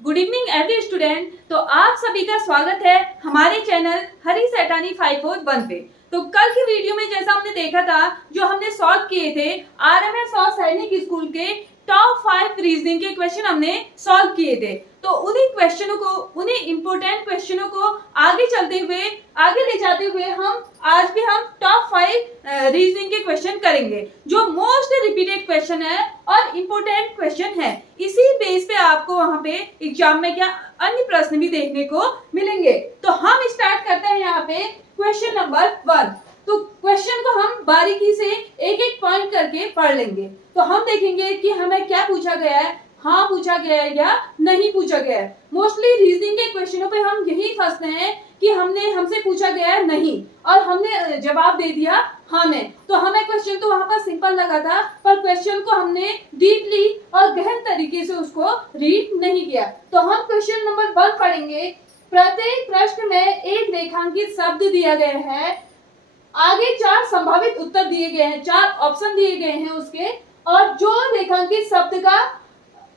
Good evening every student. तो आप सभी का स्वागत है हमारे चैनल हरी सैटानी 541 पे। तो कल की वीडियो में जैसा हमने देखा था, जो हमने सॉल्व किए थे आरएमएस और सैनिक स्कूल के टॉप 5 रीजनिंग के क्वेश्चन हमने सॉल्व किए थे। तो उन्हीं क्वेश्चनों को, उन्हीं इंपोर्टेंट क्वेश्चनों को आगे चलते हुए, आगे ले जाते हुए आज भी हम टॉप 5 रीजनिंग के क्वेश्चन करेंगे, जो मोस्ट रिपीटेड क्वेश्चन है और इम्पोर्टेंट क्वेश्चन है। इसी बेस पे आपको वहां पे एग्जाम में क्या अन्य प्रश्न भी देखने को मिलेंगे। तो हम स्टार्ट करते हैं यहाँ पे क्वेश्चन नंबर 1। तो क्वेश्चन को हम बारीकी से एक एक पॉइंट करके पढ़ लेंगे। तो हम देखेंगे कि हमें क्या पूछा गया है, हाँ पूछा गया है या नहीं पूछा गया है। मोस्टली रीजनिंग के क्वेश्चनों पे हम यही फंसते हैं कि हमसे पूछा गया है नहीं और हमने जवाब दे दिया हाँ में। तो हमें क्वेश्चन तो वहां पर सिंपल लगा था, पर क्वेश्चन को हमने डीपली और गहन तरीके से उसको रीड नहीं किया। तो हम क्वेश्चन नंबर 1 पढ़ेंगे। प्रत्येक प्रश्न में एक रेखांकित शब्द दिया गया है, आगे 4 संभावित उत्तर दिए गए हैं, 4 ऑप्शन दिए गए हैं उसके, और जो रेखांकित शब्द का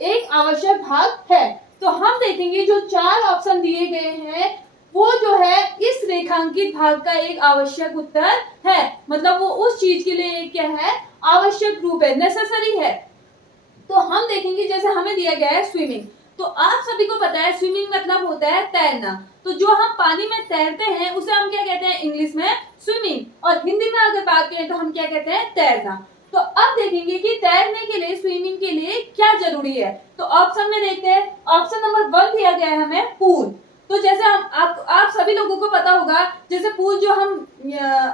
एक आवश्यक भाग है। तो हम देखेंगे जो 4 ऑप्शन दिए गए हैं वो जो है इस रेखांकित भाग का एक आवश्यक उत्तर है, मतलब वो उस चीज के लिए क्या है, आवश्यक रूप है, नेसेसरी है। तो हम देखेंगे जैसे हमें दिया गया है स्विमिंग। तो आप सभी को पता है स्विमिंग मतलब होता है तैरना। तो जो हम पानी में तैरते हैं उसे हम क्या कहते हैं इंग्लिश में स्विमिंग, और हिंदी में अगर बात करें तो हम क्या कहते हैं तैरना। तो अब देखेंगे कि तैरने के लिए, स्विमिंग के लिए क्या जरूरी है। तो ऑप्शन में देखते हैं, ऑप्शन नंबर 1 दिया गया है हमें पूल। तो जैसे आप सभी लोगों को पता होगा, जैसे पूल जो हम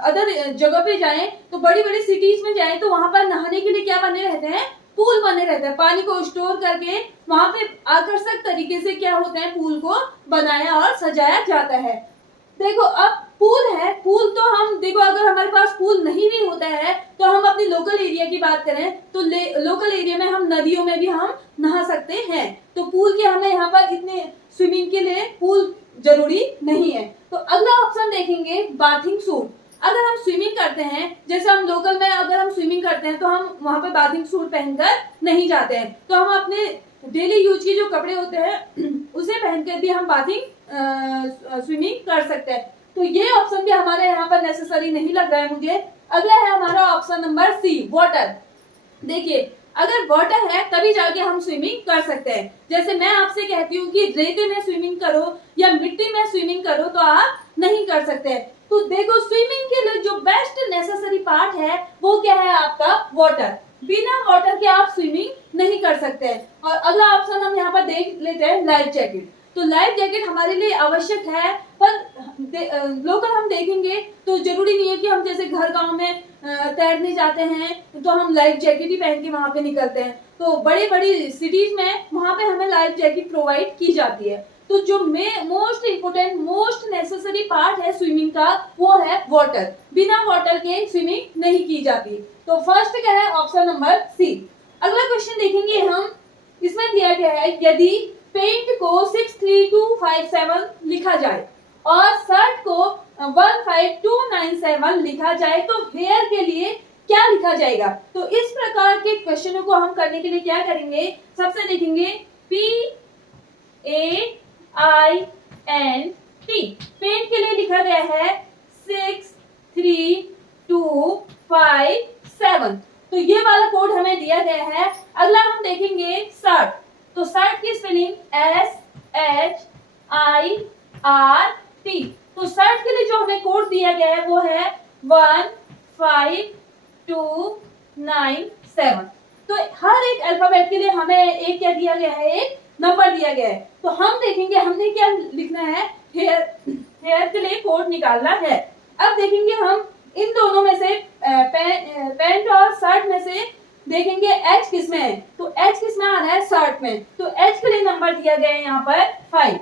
अदर जगह पे जाएं तो बड़ी बड़ी सिटीज में जाएं तो वहां पर नहाने के लिए क्या बने रहते हैं, पूल बने रहते हैं। पानी को स्टोर करके वहां पे आकर्षक तरीके से क्या होता है, पूल को बनाया और सजाया जाता है। देखो अब पूल है, पूल तो हम देखो अगर हमारे पास पूल नहीं भी होता है तो हम अपनी लोकल एरिया की बात करें तो लोकल एरिया में हम नदियों में भी हम नहा सकते हैं। तो पूल के हमें यहाँ पर इतने स्विमिंग के लिए पूल जरूरी नहीं है। तो अगला ऑप्शन देखेंगे बाथिंग सूट। अगर हम स्विमिंग करते हैं, जैसे हम लोकल में अगर हम स्विमिंग करते हैं तो हम वहां पे बाथिंग सूट पहनकर नहीं जाते हैं, तो हम अपने डेली यूज के जो कपड़े होते हैं उसे पहनकर भी हम बाथिंग स्विमिंग कर सकते हैं। तो ये ऑप्शन भी हमारे यहाँ पर नेसेसरी नहीं लग रहा है मुझे। अगला है हमारा ऑप्शन नंबर सी, वाटर। देखिए अगर वाटर है तभी जाके हम स्विमिंग कर सकते हैं। जैसे मैं आपसे कहती हूँ कि रेते में स्विमिंग करो या मिट्टी में स्विमिंग करो तो आप नहीं कर सकते। तो देखो स्विमिंग के लिए जो बेस्ट नेसेसरी पार्ट है वो क्या है, आपका वाटर। बिना वाटर के आप स्विमिंग नहीं कर सकते। और अगला ऑप्शन हम यहाँ पर देख लेते हैं लाइफ जैकेट। तो लाइफ जैकेट हमारे लिए आवश्यक है, पर लोकल हम देखेंगे तो जरूरी नहीं है कि हम जैसे घर गांव में तैरने जाते हैं तो हम लाइफ जैकेट ही पहन के वहां पे निकलते हैं। तो बड़ी बड़ी सिटीज में वहां पे हमें लाइफ जैकेट प्रोवाइड की जाती है। तो जो most important, most necessary part है स्विमिंग का वो है वाटर। बिना वाटर के स्विमिंग नहीं की जाती। तो फर्स्ट क्या है, ऑप्शन नंबर सी। अगला क्वेश्चन देखेंगे हम, इसमें दिया गया है यदि पेंट को 63257 लिखा जाए और शर्ट को 15297 लिखा जाए तो हेयर के लिए क्या लिखा जाएगा। तो इस प्रकार के क्वेश्चनों को हम करने के लिए क्या करेंगे, सबसे देखेंगे PAINT। पेंट के लिए लिखा गया है 63257। तो ये वाला कोड हमें दिया गया है। अगला हम देखेंगे शर्ट। तो शर्ट की स्पेलिंग SHIRT। तो शर्ट के लिए जो हमें कोड दिया गया है वो है 15297। तो हर एक अल्फाबेट के लिए हमें एक क्या दिया गया है, एक नंबर दिया गया है। तो हम देखेंगे हमने क्या लिखना है, हेयर के लिए कोड निकालना है। अब देखेंगे हम इन दोनों में से पैंट और शर्ट में से देखेंगे एच किस में है। तो एच किस में आ रहा है, शर्ट में। तो एच के लिए नंबर दिया गया है यहाँ पर 5।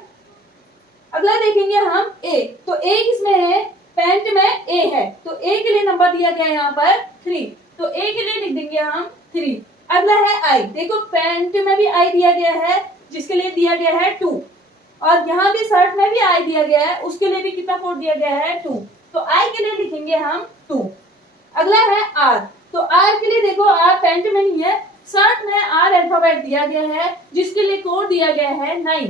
अगला देखेंगे हम ए। तो ए किसमें है, पैंट में ए है, तो ए के लिए नंबर दिया गया है यहाँ पर 3। तो ए के लिए लिख देंगे हम 3। अगला है आई। देखो पैंट में भी आई दिया गया है जिसके लिए दिया गया है 2, और यहाँ भी शर्ट में भी आई दिया गया है, उसके लिए भी कितना कोड दिया गया है 2। तो आई के लिए लिखेंगे हम 2। अगला है आर। तो आर के लिए देखो आर पैंट में नहीं है, शर्ट में आर अल्फाबेट दिया गया है जिसके लिए कोड दिया गया है 9।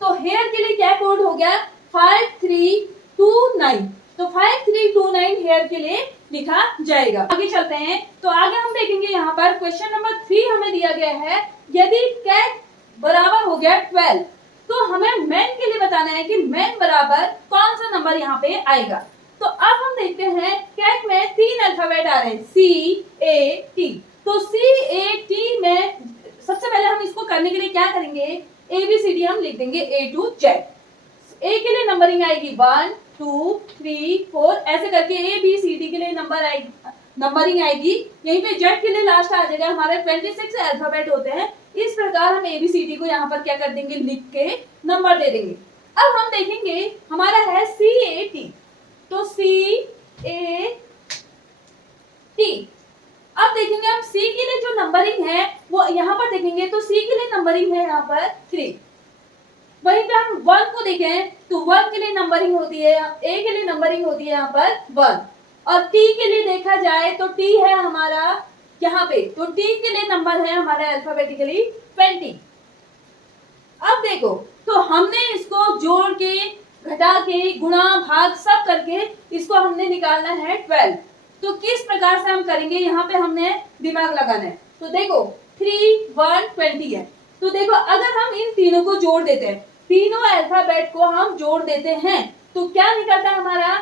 तो हेयर के लिए क्या कोड हो गया 5329। तो 5329 हेयर के लिए लिखा जाएगा। आगे चलते हैं। तो आगे हम देखेंगे यहाँ पर क्वेश्चन नंबर 3 हमें दिया गया है, यदि कैट बराबर हो गया 12 तो हमें मैन के लिए बताना है कि मैन बराबर कौन सा नंबर यहाँ पे आएगा। तो अब हम देखते हैं कैट में 3 अल्फाबेट आ रहे हैं CAT। तो CAT में सबसे पहले हम इसको करने के लिए क्या करेंगे, ABCD हम लिख देंगे A to Z। A के लिए नंबरिंग आएगी 1 2 3 4 ऐसे करके ABCD के लिए नंबरिंग आएगी। यहीं पे Z के लिए लास्ट आ जाएगा। हमारे 26 अल्फाबेट होते हैं। इस प्रकार हम ABCD को यहाँ पर क्या कर देंगे, लिख के नंबर दे देंगे। अब हम देखेंगे हमारा है CAT। तो CAT अब देखेंगे हम C के लिए जो नंबरिंग है वो यहाँ पर देखेंगे। तो C के लिए नंबरिंग है यहाँ पर 3। वहीं पे हम 1 को देखें तो 1 के लिए नंबरिंग होती है, A के लिए नंबरिंग होती है यहाँ पर 1। और T के लिए देखा जाए तो T है हमारा यहाँ पे, तो T के लिए नंबर है हमारा अल्फाबेटिकली 20। अब देखो तो हमने इसको जोड़ के घटा के गुणा भाग सब करके इसको हमने निकालना है 12। तो किस प्रकार से हम करेंगे यहाँ पे हमने दिमाग लगाना है। तो देखो 3 1 20 है। तो देखो अगर हम इन तीनों को जोड़ देते हैं, तीनों अल्फाबेट को हम जोड़ देते हैं तो क्या निकलता है हमारा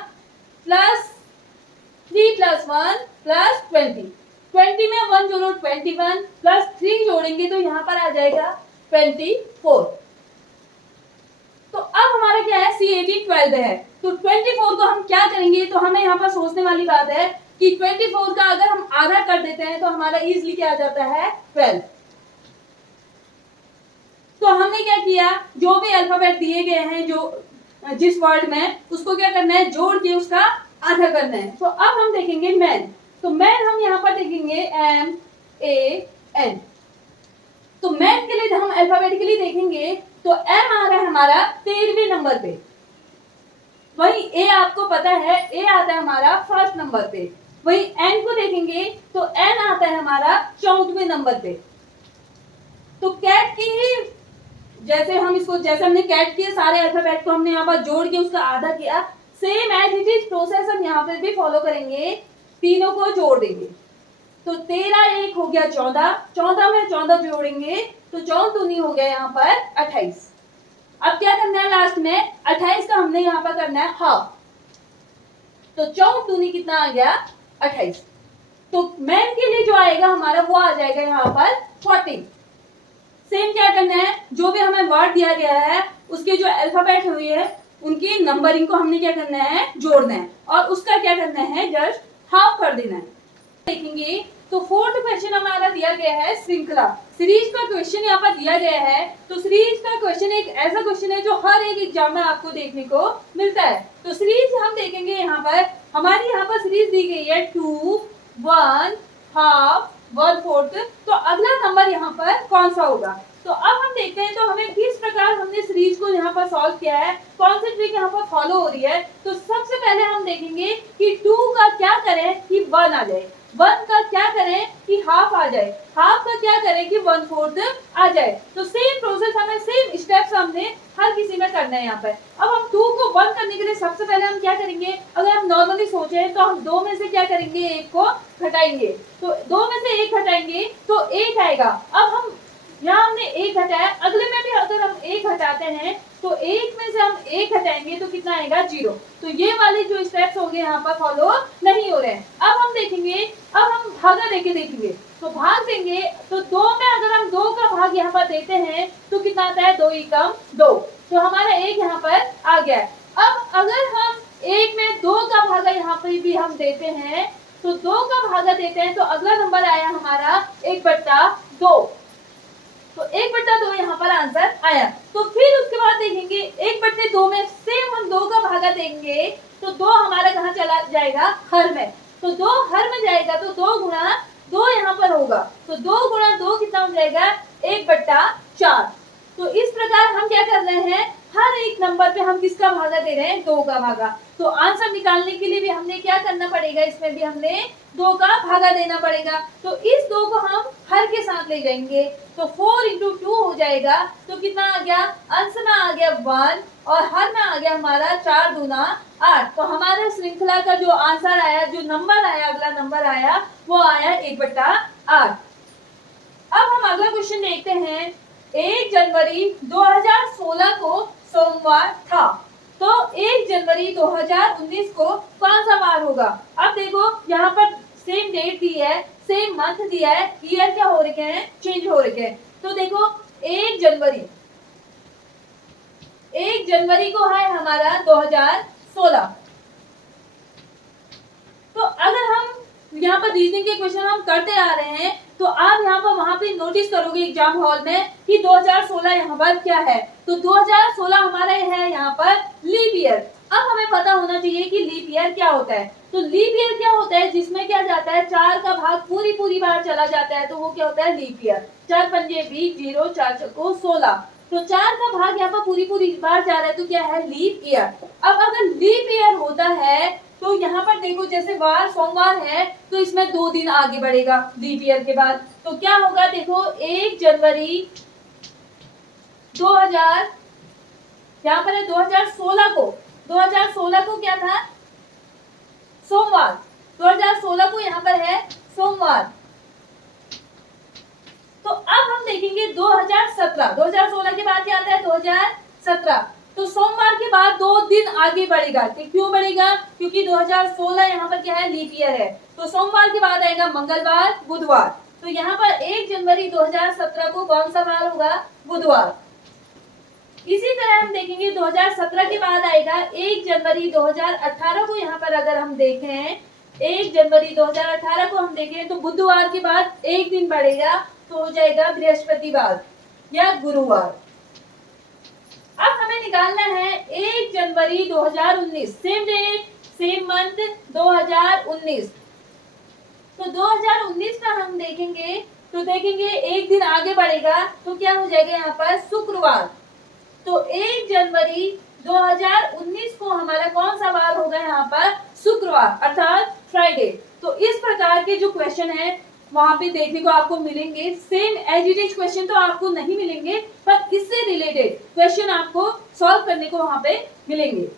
+3 + 1 + 20। 20 में 1 जोड़ो 21 प्लस 3 जोड़ेंगे तो यहाँ पर आ जाएगा 24। तो अब हमारा क्या है CAT 12 है। तो 24 को हम क्या करेंगे, तो हमें यहाँ पर सोचने वाली बात है कि 24 का अगर हम आधा कर देते हैं तो हमारा इजीली क्या आ जाता है 12। तो हमने क्या किया, जो भी अल्फाबेट दिए गए हैं जो जिस वर्ड में, उसको क्या करना है जोड़ के उसका आधा करना है। तो अब हम देखेंगे मैन। तो मैन हम यहाँ पर देखेंगे MAN। तो मैन के लिए हम अल्फाबेटिकली देखेंगे तो M आ रहा है हमारा 13वें नंबर पे। वही A आपको पता है A आता है हमारा फर्स्ट नंबर पे। वही N को देखेंगे तो N आता है हमारा 14वें नंबर पे। तो कैट की ही जैसे हमने कैट के सारे अल्फाबेट को हमने यहाँ पर जोड़ के उसका आधा किया, same as it is process हम यहाँ पर भी फॉलो करेंगे। तीनों को जोड़ देंगे तो 13 1 हो गया 14, 14 में 14 जोड़ेंगे तो 14 दूनी हो गया यहाँ पर 28। अब क्या करना है लास्ट में 28 का हमने यहाँ पर करना है हाफ। तो 14 दूनी कितना आ गया 28। तो मैन के लिए जो आएगा हमारा वो आ जाएगा यहाँ पर 14। सेम क्या करना है, जो भी हमें वर्ड दिया गया है उसके जो अल्फाबेट हुई है उनकी नंबरिंग को हमने क्या करना है जोड़ना है और उसका क्या करना है जस्ट हाफ कर देना है। देखेंगे तो 4th क्वेश्चन हमारा दिया गया है श्रृंखला सीरीज का क्वेश्चन यहाँ पर दिया गया है। तो सीरीज का क्वेश्चन एक ऐसा क्वेश्चन है जो हर एक एग्जाम में आपको देखने को मिलता है। तो सीरीज हम देखेंगे यहाँ पर हमारी यहाँ पर सीरीज दी गई है 2 1 हाफ 1/4। तो अगला नंबर यहाँ पर कौन सा होगा। तो अब हम देखते हैं तो हमें किस प्रकार हमने सीरीज को यहाँ पर सॉल्व किया है, कौन सी ट्रिक यहाँ पर फॉलो हो रही है। तो सबसे पहले हम देखेंगे कि 2 का क्या करें कि 1 आ जाए, 1 का क्या करें कि हाफ आ जाए, हाफ का क्या करें कि 1/4 आ जाए। तो सेम प्रोसेस हमें सेम स्टेप्स हमने हर किसी में करना है यहाँ पर। अब हम 2 को 1 करने के लिए सबसे पहले हम क्या करेंगे, अगर हम नॉर्मली सोचे तो हम 2 में से क्या करेंगे 1 को घटाएंगे। तो 2 में से 1 घटाएंगे तो 1 आएगा। अब हम यहाँ हमने 1 घटाया, अगले में भी अगर हम 1 घटाते हैं तो 1 में से हम 1 घटाएंगे तो कितना आएगा 0। तो ये वाले जो स्टेप्स होंगे यहाँ पर फॉलो नहीं हो रहे हैं। अब हम देखेंगे, अब हम भागा देके देखेंगे। तो भाग देंगे तो 2 में अगर हम 2 का भाग यहाँ पर देते हैं तो कितना आता है 2 एकम 2। तो हमारा 1 यहाँ पर आ गया है। अब अगर हम 1 में 2 का भागा यहाँ पर भी हम देते हैं तो 2 का भागा देते हैं तो अगला नंबर आया हमारा 1/2। तो 1/2 यहाँ पर आंसर आया। तो फिर उसके बाद देखेंगे 1/2 में सेम हम 2 का भागा देंगे तो 2 हमारा कहाँ चला जाएगा हर में। तो 2 हर में जाएगा तो 2 गुणा 2 यहाँ पर होगा। तो 2 गुणा 2 कितना हो जाएगा 1/4। तो इस प्रकार हम क्या कर रहे हैं, हर एक नंबर पे हम किसका भागा दे रहे हैं, 2 का भागा। तो आंसर निकालने के लिए भी हमने क्या करना पड़ेगा, इसमें भी हमने 2 का भागा देना पड़ेगा। तो इस 2 को हम हर के साथ ले जाएंगे, तो 4 × 2 हो जाएगा। तो कितना आ गया, अंश में आ गया 1 और हर में आ गया हमारा 4 दूना 8। तो हमारे श्रृंखला का जो आंसर आया, जो नंबर आया, अगला नंबर आया वो आया 1/8। अब हम अगला क्वेश्चन देखते हैं। 1 जनवरी 2016 को सोमवार था, तो 1 जनवरी 2019 को कौन सा वार होगा। अब देखो यहाँ पर सेम डेट दी है, सेम मंथ दिया है, ईयर क्या हो रखे हैं, चेंज हो रखे हैं। तो देखो 1 जनवरी को है हमारा 2016। तो अगर हम यहाँ पर रीजनिंग के क्वेश्चन हम करते आ रहे हैं, तो आप यहाँ पर वहां पे नोटिस करोगे एग्जाम हॉल में कि 2016 यहाँ पर क्या है। तो 2016 हमारा है यहाँ पर लीप ईयर। अब हमें पता होना चाहिए कि लीप ईयर क्या होता है। तो लीप ईयर क्या होता है, जिसमें क्या जाता है, 4 का भाग पूरी बार चला जाता है, तो वो क्या होता है, लीप ईयर। 4 पंजे 20, 0 4 चौको 16। तो 4 का भाग यहाँ पर पूरी बार जा रहा है, तो क्या है, लीप ईयर। अब अगर लीप ईयर होता है तो यहाँ पर देखो जैसे वार सोमवार है, तो इसमें 2 दिन आगे बढ़ेगा लीप ईयर के बाद। तो क्या होगा, देखो 1 जनवरी 2000, यहाँ पर है 2016 को क्या था, सोमवार। 2016 को यहाँ पर है सोमवार। तो अब हम देखेंगे 2017, 2016 के बाद क्या आता है, 2017। तो सोमवार के बाद 2 दिन आगे बढ़ेगा। क्यों बढ़ेगा, क्योंकि 2016 यहाँ पर क्या है, लीप ईयर है। तो सोमवार के बाद आएगा मंगलवार, बुधवार। तो यहाँ पर 1 जनवरी 2017 को कौन सा वार होगा, बुधवार। इसी तरह हम देखेंगे 2017 के बाद आएगा 1 जनवरी 2018 को। यहाँ पर अगर हम देखें 1 जनवरी 2018 को हम देखें तो बुधवार के बाद 1 दिन बढ़ेगा, तो हो जाएगा बृहस्पतिवार या गुरुवार। अब हमें निकालना है 1 जनवरी 2019, सेम डेट सेम मंथ 2019। तो 2019 का हम देखेंगे, तो देखेंगे 1 दिन आगे बढ़ेगा, तो क्या हो जाएगा यहाँ पर, शुक्रवार। तो 1 जनवरी 2019 को हमारा कौन सा वार होगा यहाँ पर, शुक्रवार अर्थात फ्राइडे। तो इस प्रकार के जो क्वेश्चन है वहां पे देखने को आपको मिलेंगे। Same as it is question तो आपको नहीं मिलेंगे, पर इससे रिलेटेड क्वेश्चन आपको सॉल्व करने को वहां पे मिलेंगे।